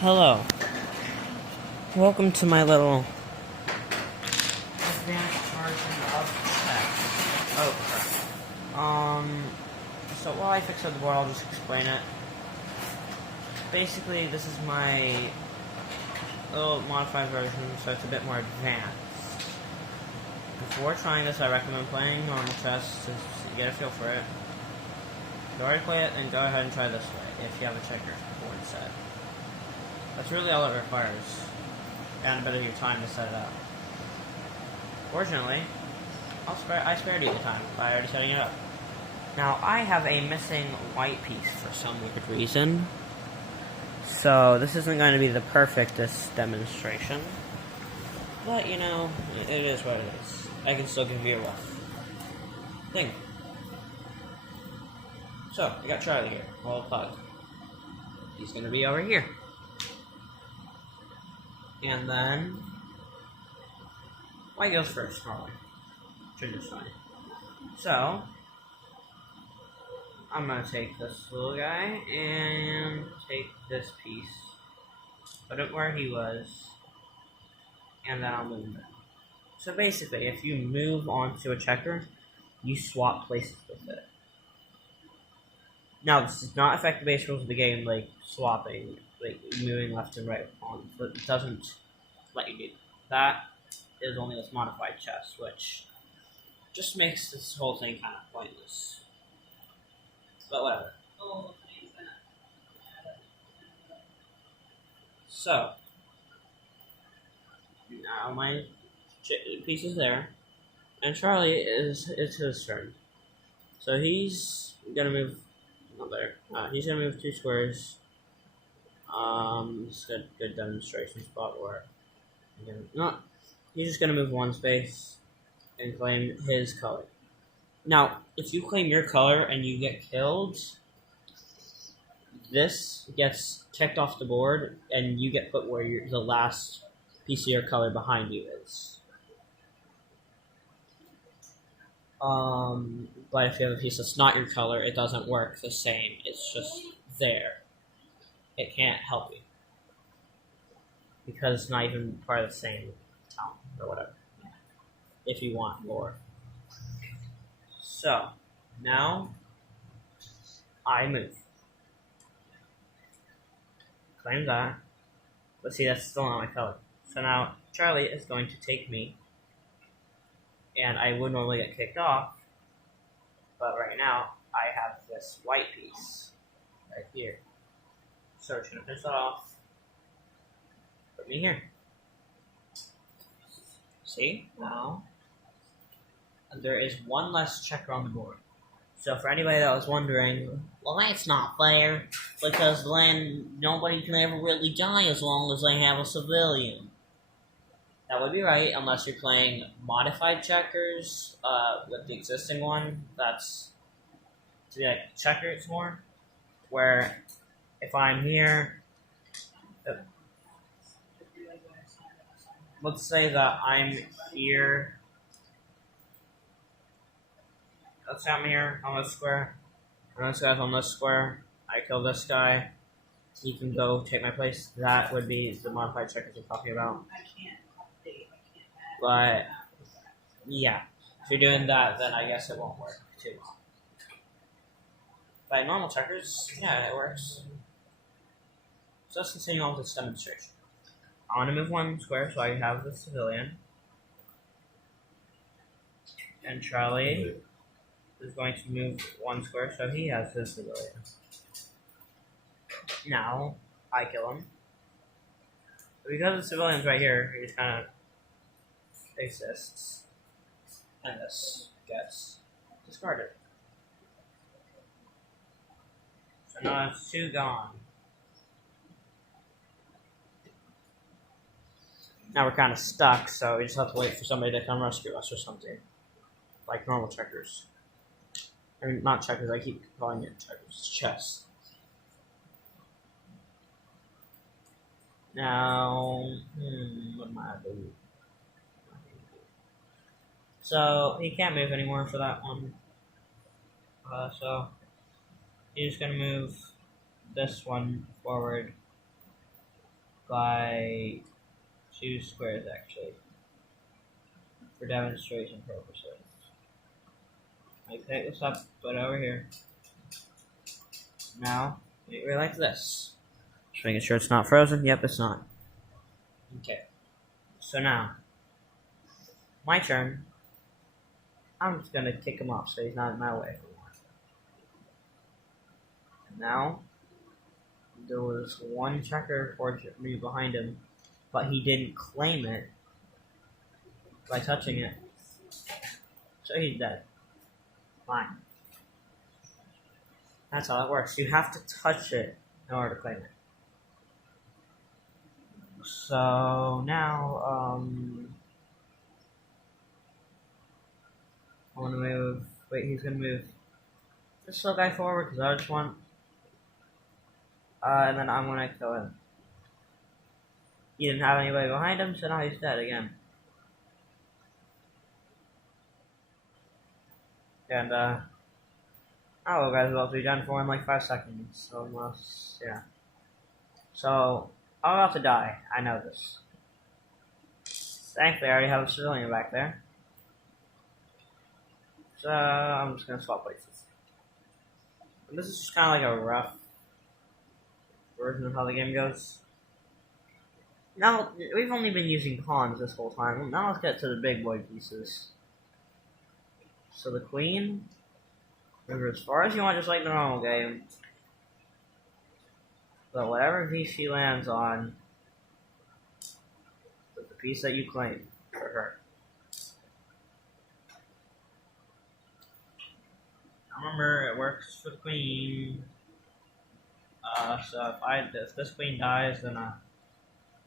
Hello. Welcome to my little advanced version of text. Oh crap. So while I fix up the board, I'll just explain it. Basically, this is my little modified version, so it's a bit more advanced. Before trying this, I recommend playing normal chess to get a feel for it. If you already play it, then go ahead and try this way, if you have a checkers board set. That's really all it requires, and a bit of your time to set it up. Fortunately, I spared you the time by already setting it up. Now, I have a missing white piece for some weird reason, so this isn't going to be the perfectest demonstration, but you know, it is what it is. I can still give you a rough thing. So, I got Charlie here, a little pug. He's going to be over here. And then, white goes first, probably. Should just fine. So, I'm gonna take this little guy and take this piece, put it where he was, and then I'll move him back. So basically, if you move onto a checker, you swap places with it. Now, this does not affect the base rules of the game, like swapping, like moving left and right on, but it doesn't let you do that. Is only with modified chess, which just makes this whole thing kind of pointless. But whatever. So, now my piece is there, and Charlie it's his turn. So he's gonna move. Not there. He's gonna move 2 squares. It's a good demonstration spot where he's just gonna move 1 space and claim his color. Now, if you claim your color and you get killed, this gets kicked off the board, and you get put where the last piece of your color behind you is. But if you have a piece that's not your color, it doesn't work the same. It's just there. It can't help you because it's not even part of the same town or whatever. If you want more. So now I move. Claim that. But see, that's still not my color. So now Charlie is going to take me, and I would normally get kicked off, but right now I have this white piece right here. So we're just gonna finish that off. Put me here. See? Now there is 1 less checker on the board. So for anybody that was wondering, well, that's not fair, because then nobody can ever really die as long as they have a civilian. That would be right, unless you're playing modified checkers with the existing one. That's to be like checkers more, where if I'm here, let's say that I'm here. Let's say I'm here on this square, and this guy's on this square. I kill this guy. He can go take my place. That would be the modified checkers you're talking about. But yeah, if you're doing that, then I guess it won't work too. By normal checkers, yeah, it works. So let's continue on with this demonstration. I want to move 1 square so I have the civilian. And Charlie is going to move 1 square so he has his civilian. Now, I kill him. But because the civilian's right here, he just kind of exists. And this gets discarded. So now it's 2 gone. Now we're kind of stuck, so we just have to wait for somebody to come rescue us or something. Like normal checkers. I mean, not checkers, I keep calling it checkers. It's chess. Now, what am I doing? So, he can't move anymore for that one. So, he's just going to move this one forward by 2 squares actually, for demonstration purposes. I take this up, put it over here. Now, we're like this. Just making sure it's not frozen. Yep, it's not. Okay. So now, my turn. I'm just gonna kick him off so he's not in my way for once. And now, there was one checker for me behind him, but he didn't claim it by touching it. So he's dead. Fine. That's how it works. You have to touch it in order to claim it. So now, I want to move. Wait, he's gonna move this little guy forward because I just want. And then I'm gonna kill him. He didn't have anybody behind him, so now he's dead again. And oh, guys, about to be done for in like 5 seconds, almost. Yeah. So I'm about to die. I know this. Thankfully, I already have a civilian back there. So I'm just gonna swap places. And this is just kind of like a rough version of how the game goes. Now, we've only been using pawns this whole time. Now let's get to the big boy pieces. So the queen, remember, as far as you want, just like the normal game. But whatever piece she lands on, is the piece that you claim for her. Remember, it works for the queen. So if this queen dies, then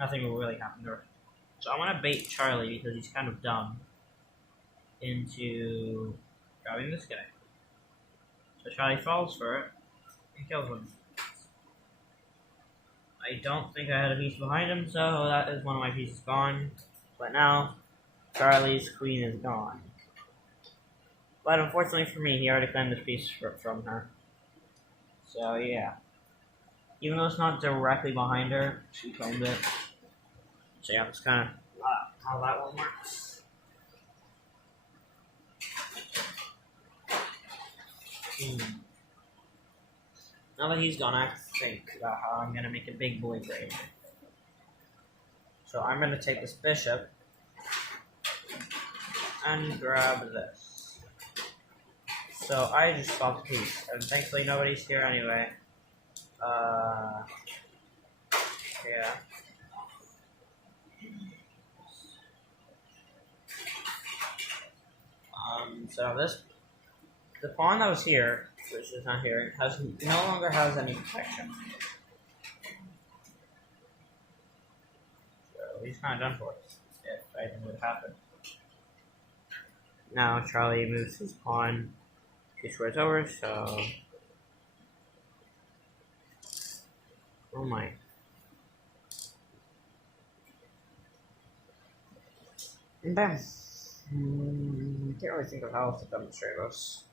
nothing will really happen to her. So I'm gonna bait Charlie because he's kind of dumb into grabbing this guy. So Charlie falls for it and kills him. I don't think I had a piece behind him, so that is one of my pieces gone. But now Charlie's queen is gone. But unfortunately for me, he already claimed this piece from her. So yeah. Even though it's not directly behind her, she claimed it. So yeah, it's kind of how that one works. Now that he's gone, I have to think about how I'm going to make a big boy grave. So I'm going to take this bishop and grab this. So I just swapped a piece, and thankfully nobody's here anyway. Yeah. So the pawn that was here, which is not here, no longer has any protection. So he's kind of done for us, if anything would happen. Now Charlie moves his pawn 2 squares over, so... Oh my. And then, can't really think of how else to demonstrate this.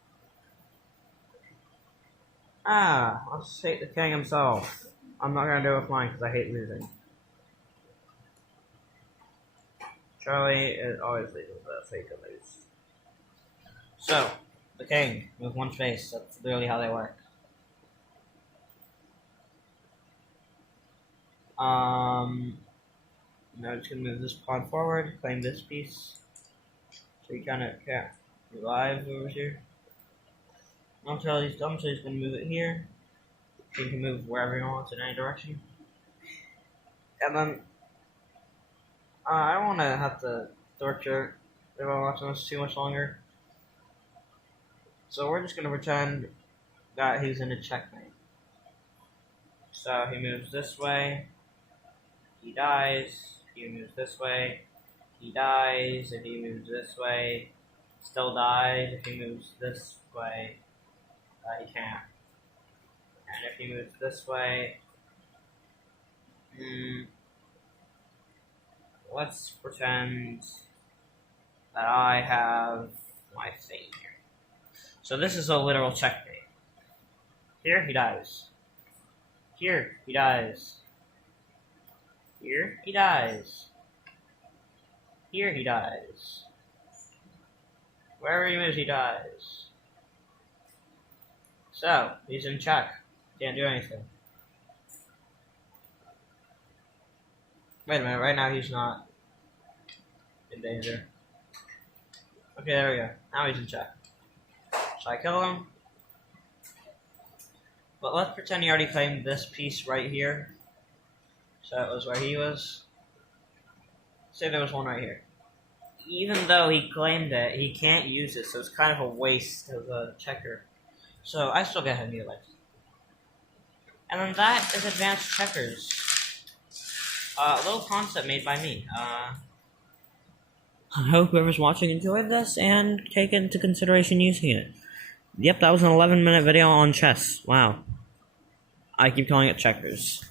Let's take the king himself. I'm not gonna do it with mine because I hate losing. Charlie is always leading with that, so he could lose. So, the king with one face, that's literally how they work. Now I'm just gonna move this pawn forward, claim this piece. So he kinda can't revive over here. Now Charlie's dumb, so he's gonna move it here. He can move wherever he wants in any direction. And then I don't wanna have to torture everyone watching this too much longer. So we're just gonna pretend that he's in a checkmate. So he moves this way, he dies. He moves this way, he dies. If he moves this way, still dies. If he moves this way, he can't. And if he moves this way, let's pretend that I have my thing here. So this is a literal checkmate. Here, he dies. Here, he dies. Here, he dies. Here, he dies. Wherever he moves, he dies. So, he's in check. Can't do anything. Wait a minute, right now he's not in danger. Okay, there we go. Now he's in check. Should I kill him? But let's pretend he already claimed this piece right here. So that was where he was. Say there was one right here. Even though he claimed it, he can't use it, so it's kind of a waste of a checker. So I still get him healing. And then that is advanced checkers. A little concept made by me. I hope whoever's watching enjoyed this and take into consideration using it. Yep, that was an 11-minute video on chess. Wow. I keep calling it checkers.